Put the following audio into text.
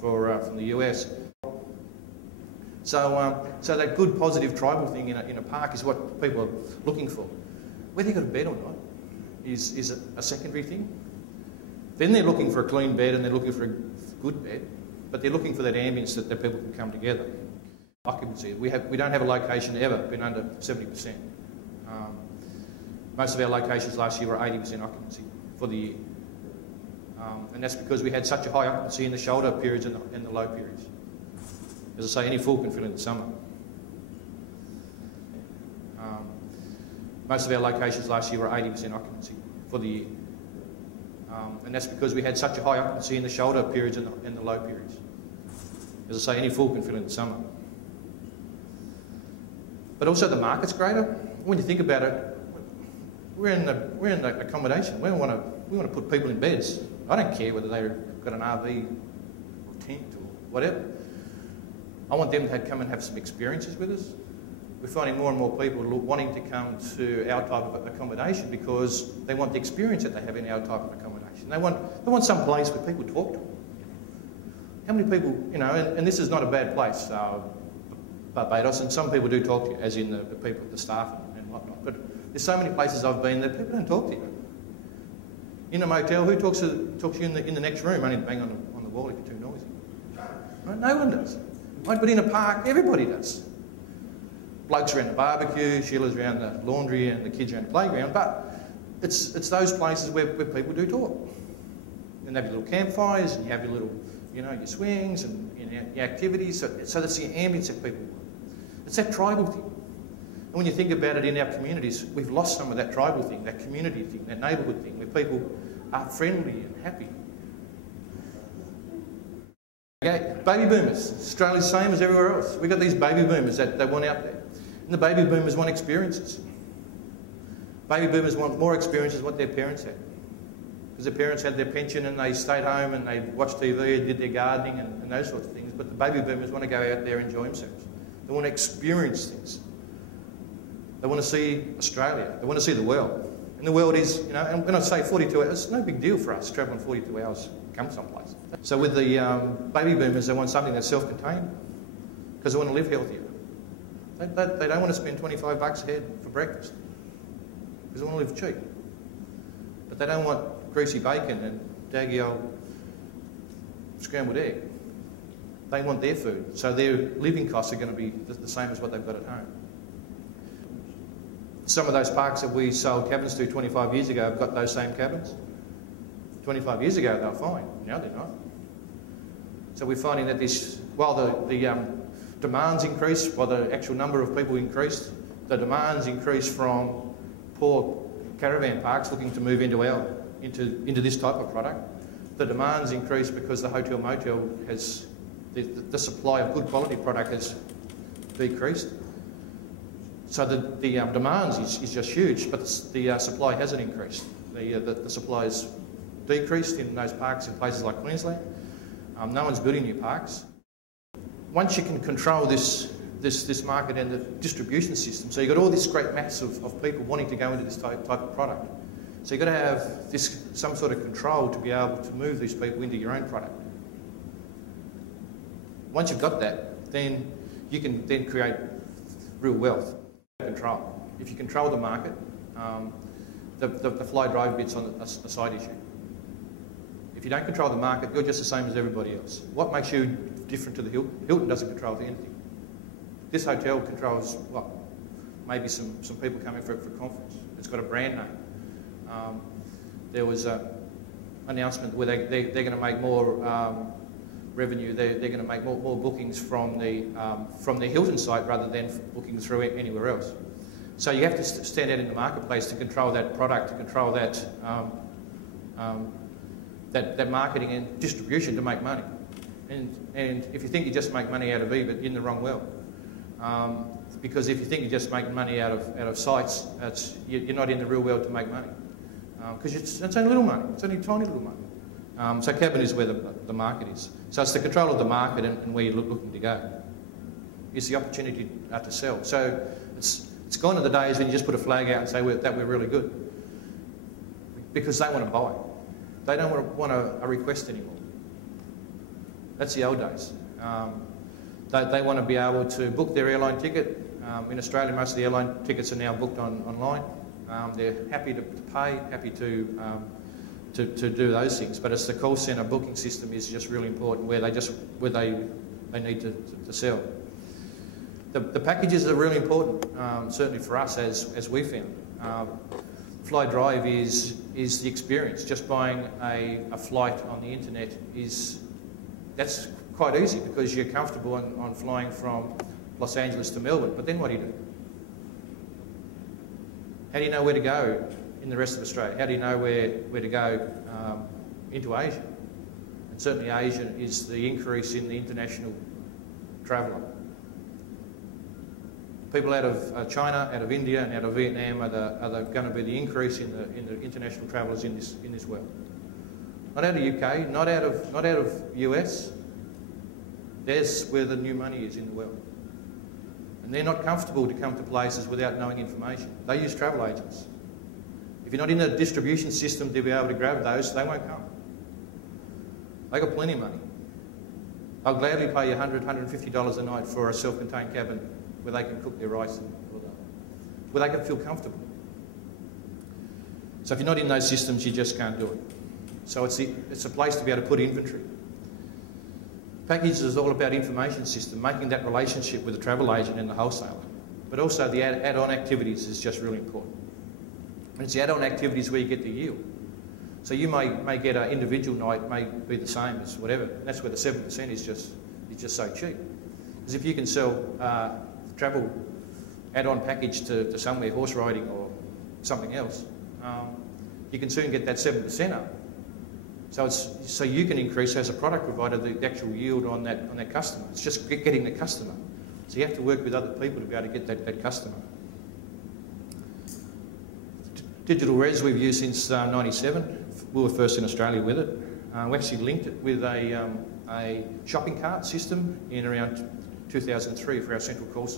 from the US. So that good positive tribal thing in a park is what people are looking for. Whether you've got a bed or not is a secondary thing. Then they're looking for a clean bed and they're looking for a good bed, but they're looking for that ambience that people can come together. Occupancy, we don't have a location ever been under 70%. Most of our locations last year were 80% occupancy for the year. And that's because we had such a high occupancy in the shoulder periods and the low periods. As I say, any fool can fill in the summer. Most of our locations last year were 80% occupancy for the year. And that's because we had such a high occupancy in the shoulder periods and the low periods. As I say, any fool can fill in the summer. But also the market's greater. When you think about it, we're in the accommodation. We want to put people in beds. I don't care whether they've got an RV or tent or whatever. I want them to come and have some experiences with us. We're finding more and more people wanting to come to our type of accommodation because they want the experience that they have in our type of accommodation. They want some place where people talk to them. How many people, you know, and this is not a bad place, Barbados, and some people do talk to you, as in the people, the staff and whatnot, but there's so many places I've been that people don't talk to you. In a motel, who talks to you in the next room? Only to bang on the wall if you're too noisy. Right? No one does. Right? But in a park, everybody does. Blokes around the barbecue, Sheila's around the laundry, and the kids around the playground. But it's those places where people do talk. And they have your little campfires, and you have your little, you know, your swings and your activities. So that's the ambience that people want. It's that tribal thing. And when you think about it in our communities, we've lost some of that tribal thing, that community thing, that neighbourhood thing, where people are friendly and happy. Okay, baby boomers. Australia's the same as everywhere else. We've got these baby boomers that they want out there. And the baby boomers want experiences. Baby boomers want more experiences than what their parents had. Because their parents had their pension and they stayed home and they watched TV and did their gardening and those sorts of things. But the baby boomers want to go out there and enjoy themselves. They want to experience things. They want to see Australia. They want to see the world. And the world is, you know, and when I say 42 hours, it's no big deal for us travelling 42 hours to come someplace. So with the baby boomers, they want something that's self-contained because they want to live healthier. They don't want to spend 25 bucks a head for breakfast because they want to live cheap. But they don't want greasy bacon and daggy old scrambled egg. They want their food. So their living costs are going to be the same as what they've got at home. Some of those parks that we sold cabins to 25 years ago have got those same cabins. 25 years ago they were fine, now they're not. So we're finding that while the demands increase, while the actual number of people increased, the demands increase from poor caravan parks looking to move into this type of product. The demands increase because the hotel motel has, the supply of good quality product has decreased. So the demands is just huge, but the supply hasn't increased. The supply has decreased in those parks in places like Queensland. No one's building new parks. Once you can control this market and the distribution system, so you've got all this great mass of people wanting to go into this type of product. So you've got to have some sort of control to be able to move these people into your own product. Once you've got that, then you can then create real wealth. Control. If you control the market, the fly drive bit's on a side issue. If you don't control the market, you're just the same as everybody else. What makes you different to the Hilton? Hilton doesn't control anything. This hotel controls what? Maybe some people coming for a conference. It's got a brand name. There was an announcement where they're going to make more revenue. They're going to make more bookings from the Hilton site rather than bookings through anywhere else. So you have to stand out in the marketplace to control that product, to control that that marketing and distribution to make money. And if you think you just make money out of EBIT, you're in the wrong world. Because if you think you're just making money out of sites, you're not in the real world to make money. Because it's only little money. It's only tiny little money. So cabin is where the market is. So it's the control of the market and where you're looking to go. It's the opportunity to sell. So it's gone to the days when you just put a flag out and say that we're really good. Because they want to buy. They don't want a request anymore. That's the old days. They want to be able to book their airline ticket. In Australia, most of the airline tickets are now booked online. They're happy to pay, happy to do those things. But it's the call centre booking system is just really important, where they need to sell. The packages are really important, certainly for us as we found. Fly-Drive is the experience. Just buying a flight on the internet that's quite easy, because you're comfortable on flying from Los Angeles to Melbourne. But then what do you do? How do you know where to go in the rest of Australia? How do you know where to go into Asia? And certainly Asia is the increase in the international traveller. People out of China, out of India and out of Vietnam are going to be the increase in the international travellers in this world. Not out of UK, not out of US. There's where the new money is in the world. And they're not comfortable to come to places without knowing information. They use travel agents. If you're not in a distribution system to be able to grab those, they won't come. They got plenty of money. I'll gladly pay you $100, $150 a night for a self-contained cabin where they can cook their rice and where they can feel comfortable. So if you're not in those systems, you just can't do it. So it's a place to be able to put inventory. Packages is all about information system, making that relationship with the travel agent and the wholesaler. But also the add-on activities is just really important. And it's the add-on activities where you get the yield. So you may get an individual night, may be the same as whatever. And that's where the 7% is just so cheap. Because if you can sell travel add-on package to somewhere, horse riding or something else, you can soon get that 7% up. So you can increase as a product provider the actual yield on that customer. It's just getting the customer. So you have to work with other people to be able to get that customer. Digital Res we've used since '97. We were first in Australia with it. We actually linked it with a shopping cart system in around 2003 for our central call